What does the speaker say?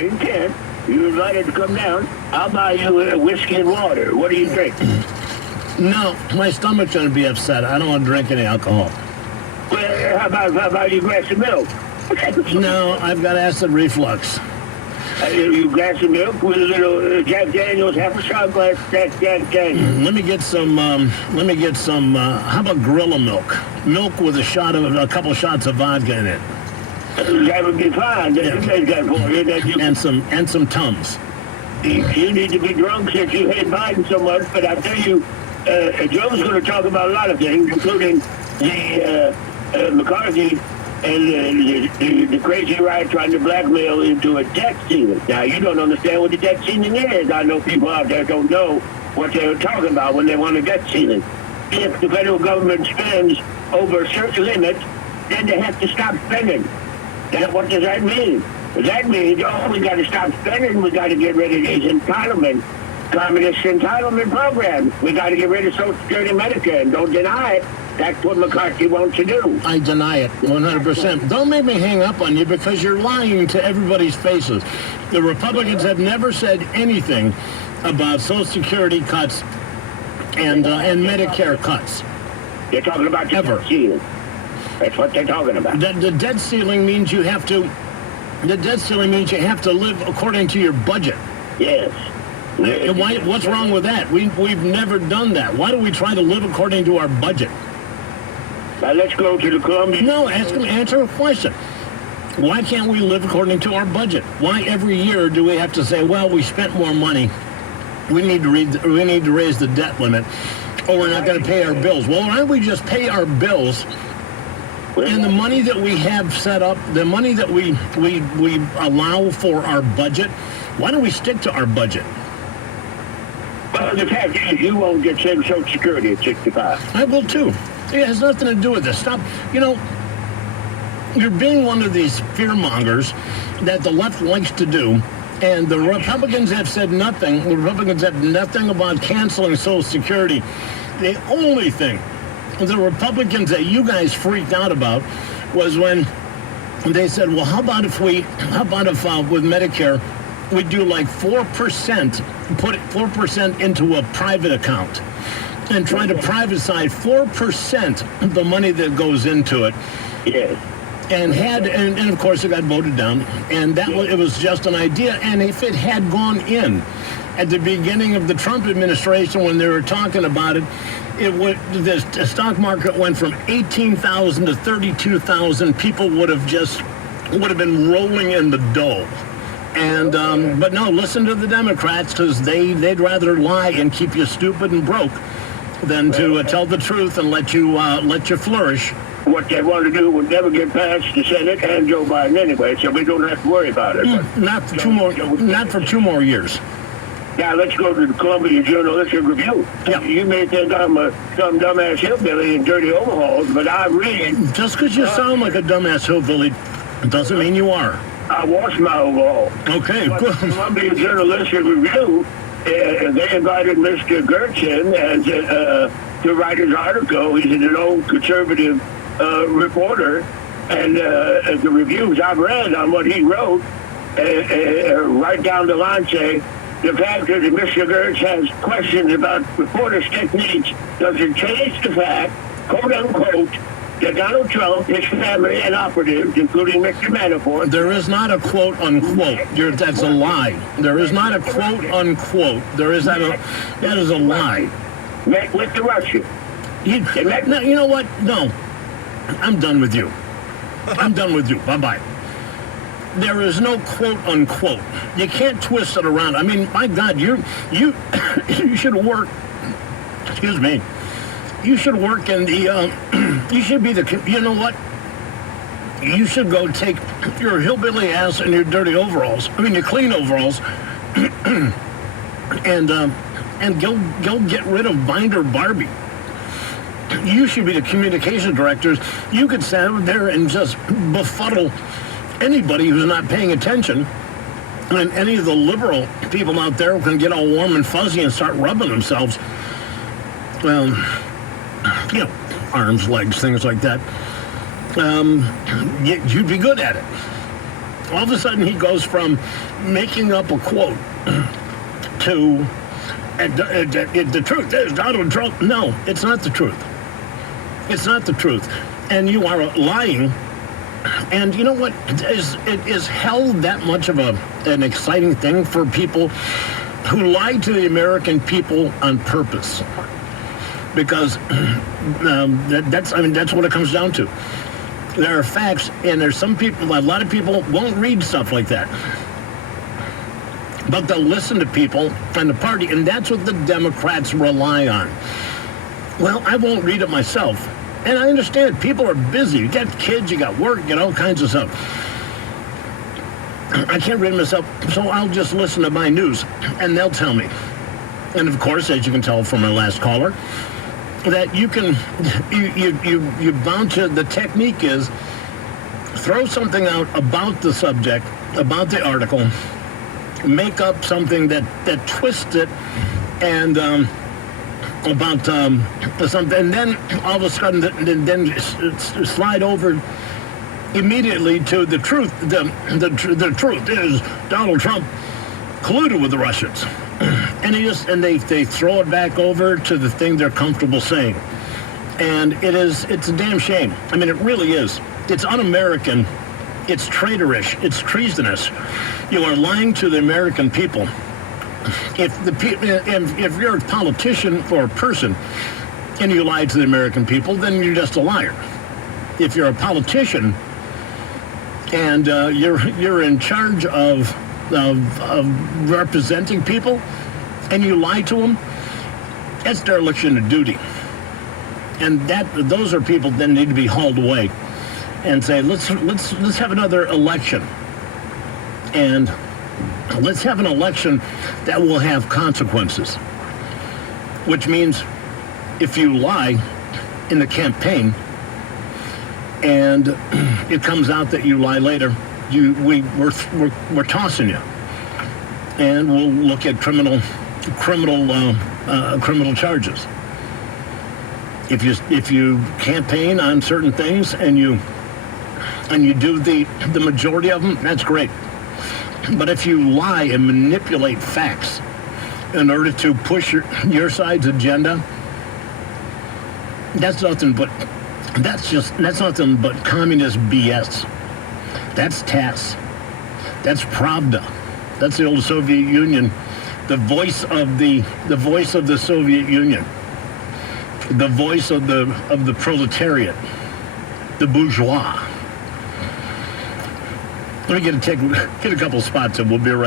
in Kent. You're invited to come down. I'll buy you a whiskey and water. What do you drink? No, my stomach's going to be upset. I don't want to drink any alcohol. Well, how about you glass of milk? No, I've got acid reflux. You glass of milk with a little Jack Daniels, half a shot glass Jack Daniels. Let me get some, how about Gorilla milk? Milk with a couple shots of vodka in it. That would be fine. And some Tums. You need to be drunk since you hate Biden so much, but I tell you, Joe's going to talk about a lot of things, including the McCarthy and the crazy right trying to blackmail into a debt ceiling. Now, you don't understand what the debt ceiling is. I know people out there don't know what they're talking about when they want a debt ceiling. If the federal government spends over a certain limit, then they have to stop spending. Now, what does that mean? That means, we got to stop spending. We got to get rid of these communist entitlement programs. We got to get rid of Social Security and Medicare. And don't deny it. That's what McCarthy wants to do. I deny it 100%. Don't make me hang up on you because you're lying to everybody's faces. The Republicans have never said anything about Social Security cuts and Medicare cuts. They're talking about the debt ceiling. That's what they're talking about. The debt ceiling means you have to. The debt ceiling means you have to live according to your budget. Yes. And what's wrong with that? We've never done that. Why do we try to live according to our budget? Now let's go to the Columbia. No, answer a question. Why can't we live according to our budget? Why every year do we have to say, well, we spent more money, we need to raise the debt limit, or we're not going to pay our bills? Well, why don't we just pay our bills? And the money that we have set up, the money that we allow for our budget, why don't we stick to our budget? Well, the fact is, you won't get Social Security at 65. I will too. It has nothing to do with this. Stop. You're being one of these fear mongers that the left likes to do, and the Republicans have said nothing. The Republicans have nothing about canceling Social Security. The only thing the Republicans that you guys freaked out about was when they said, well, how about if with Medicare, we do like 4%, put 4% into a private account and try to privatize 4% of the money that goes into it. Yes. And of course it got voted down, and it was just an idea. And if it had gone in at the beginning of the Trump administration when they were talking about it, the stock market went from 18,000 to 32,000. People would have been rolling in the dough. And but no, listen to the Democrats, because they'd rather lie and keep you stupid and broke than to tell the truth and let you flourish. What they want to do would never get past the Senate and Joe Biden anyway, so we don't have to worry about it. Not for 2 more years. Now let's go to the Columbia Journalistic Review. Yep. You may think I'm some dumbass hillbilly in dirty overalls, but I read. Just because you sound like a dumbass hillbilly doesn't mean you are. I wash my overalls. Okay, good. Columbia Journalistic Review, they invited Mr. Gertson to write his article. He's an old conservative reporter, and the reviews I've read on what he wrote, right down the line say, the fact that Mr. Gertz has questions about reporters' techniques doesn't change the fact, quote unquote, that Donald Trump, his family, and operatives, including Mr. Manafort. There is not a quote unquote. That's a lie. There is not a quote unquote. That is a lie. Met with the Russian. No, you know what? No. I'm done with you. I'm done with you. Bye-bye. There is no quote unquote. You can't twist it around. I mean, my God, you should work. Excuse me. You should work in the. You should be the. You know what? You should go take your hillbilly ass and your dirty overalls. I mean, your clean overalls, and go get rid of Binder Barbie. You should be the communication directors. You could stand there and just befuddle anybody who's not paying attention, and any of the liberal people out there can get all warm and fuzzy and start rubbing themselves. Arms, legs, things like that. You'd be good at it. All of a sudden, he goes from making up a quote to the truth is Donald Trump. No, it's not the truth. It's not the truth. And you are lying. And you know what? Is hell that much of an exciting thing for people who lie to the American people on purpose? Because that's what it comes down to. There are facts, and there's some people, a lot of people won't read stuff like that. But they'll listen to people and the party, and that's what the Democrats rely on. Well, I won't read it myself. And I understand people are busy. You got kids, you got work, you got all kinds of stuff. I can't read it myself, so I'll just listen to my news, and they'll tell me. And of course, as you can tell from my last caller, that you bound to, the technique is throw something out about the subject, about the article, make up something that twists it, and about something, and then all of a sudden, then slide over immediately to the truth. The truth is Donald Trump colluded with the Russians, and they throw it back over to the thing they're comfortable saying, and it's a damn shame. I mean, it really is. It's un-American. It's traitorish. It's treasonous. You are lying to the American people. If you're a politician or a person and you lie to the American people, then you're just a liar. If you're a politician and you're in charge of representing people and you lie to them, that's dereliction of duty. And those are people that need to be hauled away and say, let's have another election. And let's have an election that will have consequences, which means if you lie in the campaign and it comes out that you lie later, we're tossing you, and we'll look at criminal charges. If you campaign on certain things and you do the majority of them, that's great. But if you lie and manipulate facts in order to push your side's agenda, that's nothing but communist BS. That's TASS. That's Pravda. That's the old Soviet Union, the voice of the Soviet Union, the voice of the proletariat, the bourgeois. Let me get a couple spots and we'll be right